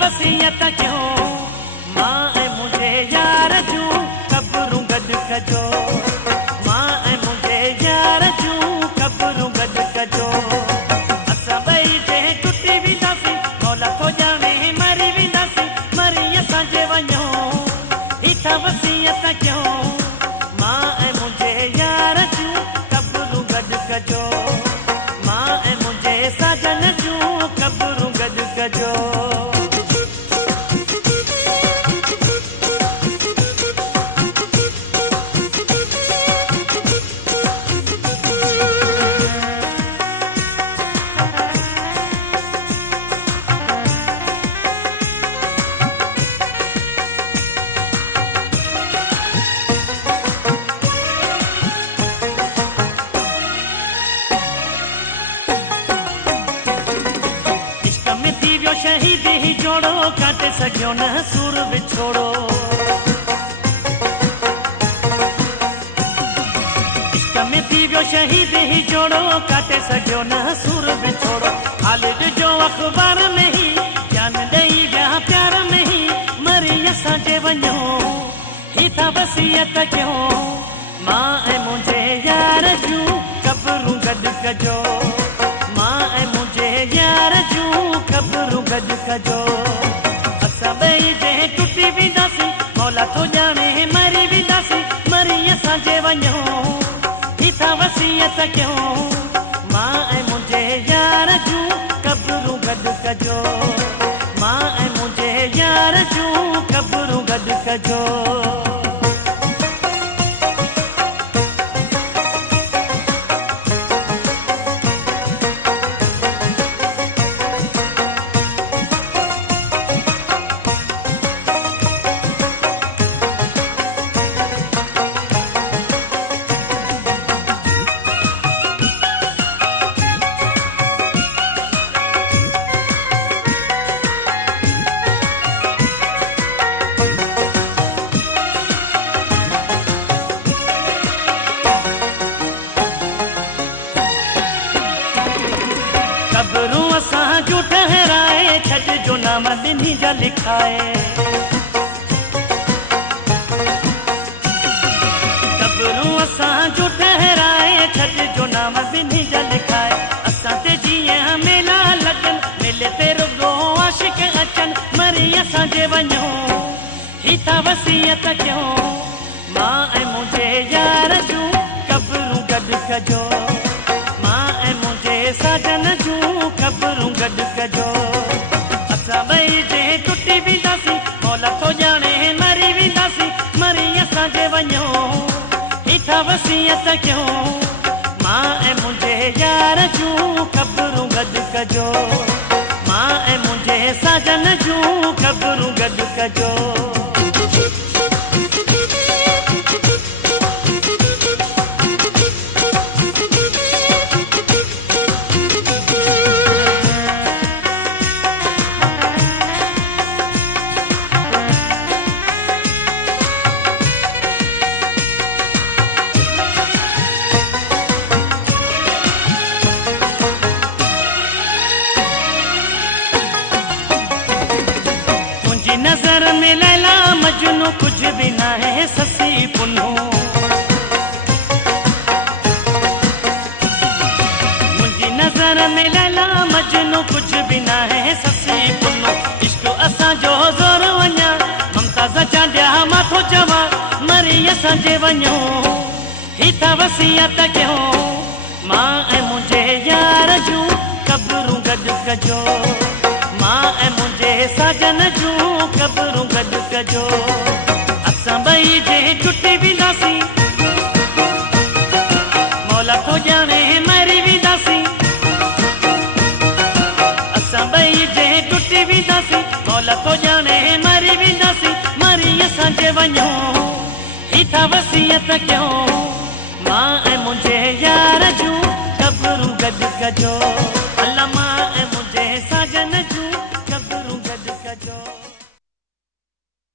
वसीयत क्यों मां ऐं मुंहिंजे यार जूं क़बरूं गॾु कजो, मां ऐं मुंहिंजे यार जूं क़बरूं गॾु कजो। असां ॿई जंहिं टुटी वेंदासीं मौला थो ॼाणे मरी वेंदासीं, मरी असांजे वञो ही त वसीयत क्यों मां ऐं मुंहिंजे यार जूं क़बरूं गॾु कजो, मां ऐं मुंहिंजे साजन जूं क़बरूं गॾु कजो। शहीद ही जोड़ो काटे सघियो न सूर विछोड़ो, इश्क में थी वियो शहीद ही जोड़ो काटे सघियो न सूर विछोड़ो। हाल ॾिजो अख़बार में ही जान ॾेई विया प्यार में ही मरी असांजे वञो ही त वसीयत क्यों मां ऐं मुंहिंजे यार जूं क़बरूं गॾु कजो, मां ऐं मुंहिंजे यार जूं क़बरूं गॾु कजो। असां ॿई जंहिं टुटी वेंदासीं मौला थो ॼाणे मरी वेंदासीं, मरी असांजे वञो ही त वसीयत क्यों मां ऐं मुंहिंजे यार जूं क़बरूं गॾु कजो, मां ऐं मुंहिंजे यार जूं क़बरूं गॾु कजो। क़बरूं असां जूं ठहराए छॾिजो नाम ॾिनी जा लिखाए, क़बरूं असां जूं ठहराए छॾिजो नाम ॾिनी जा लिखाए। असां ते जीअं मेला लॻनि मेले ते रुॻो आशिक अचनि, मरी असांजे वञो ही त वसीयत क्यों मां ऐं मुंहिंजे यार जूं क़बरूं गॾु कजो, मां ऐं मुंहिंजे साजन जूं क़बरूं गॾु कजो। असां ॿई जंहिं टुटी वेंदासीं मौला थो ॼाणे मरी वेंदासीं, मरी असांजे वञो ही त वसीयत क्यों मां ऐं मुंहिंजे यार जूं क़बरूं गॾु कजो, मां ऐं मुंहिंजे साजन जूं क़बरूं गॾु कजो। नजर में लैला मजनू कुछ भी ना है ससी पुन्नू, मुंहिंजी नजर में लैला मजनू कुछ भी ना है ससी पुन्नू। इश्क असांजो ज़ोर वञा ममताज़ चांडिया मां थो चवां, मरी असांजे वञो ही त वसीयत क्यों मां ऐं मुंहिंजे यार जूं क़बरूं गॾु कजो, मां ऐं मुंहिंजे साजन जूं क़बरूं गॾु कजो। असां ॿई जंहिं टुटी वेंदासीं मौला थो ॼाणे मरी वेंदासीं, असां ॿई जंहिं टुटी वेंदासीं मौला थो ॼाणे मरी वेंदासीं, मरी असांजे वञो ही त वसीयत क्यों मां ऐं मुंहिंजे यार जूं क़बरूं गॾु कजो।